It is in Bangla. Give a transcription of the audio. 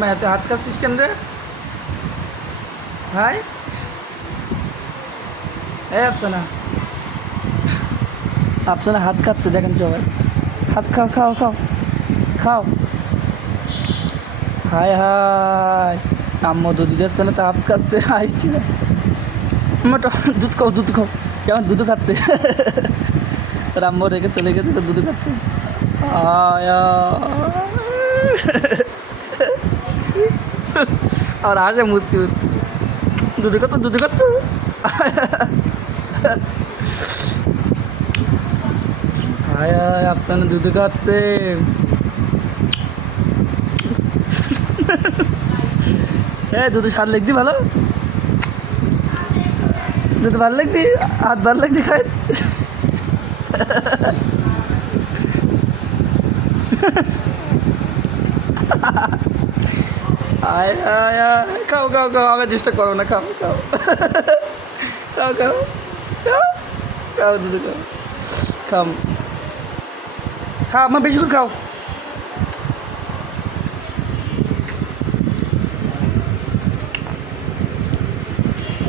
মায়া তুই হাত কাটছিস কেন রে ভাই? আফসানা, আফসানা হাত খাচ্ছে, দেখেন সবাই। হাত খাও খাও খাও খাও। হায় হায়, আম্মু দুধ দিচ্ছে না তো হাত খাচ্ছে। হাসছি না মোটা, দুধ খাও দুধ খাও। কেমন দুধ খাচ্ছে। রাম্মু রেখে চলে গেছে তো দুধ খাচ্ছে। আয়া আর আসে মুসকি মুসকি, দুধ খাচ্ছ দুধ খাচ্ছ। হায় হায়, আপনার দুধ খাচ্ছে। হ্যাঁ, দুধ স্বাদ লাগতি ভালো, দুধ ভালো লাগতি, হাত ভালো লাগতি খায়। আয় আয় আয়, খাও খাও খাও, আমি ডিস্টার্ব করো না, খাও খাও খাও খাও খাও খাও, দুধ খাও, খাও খাও, আমার বেশি করে খাও।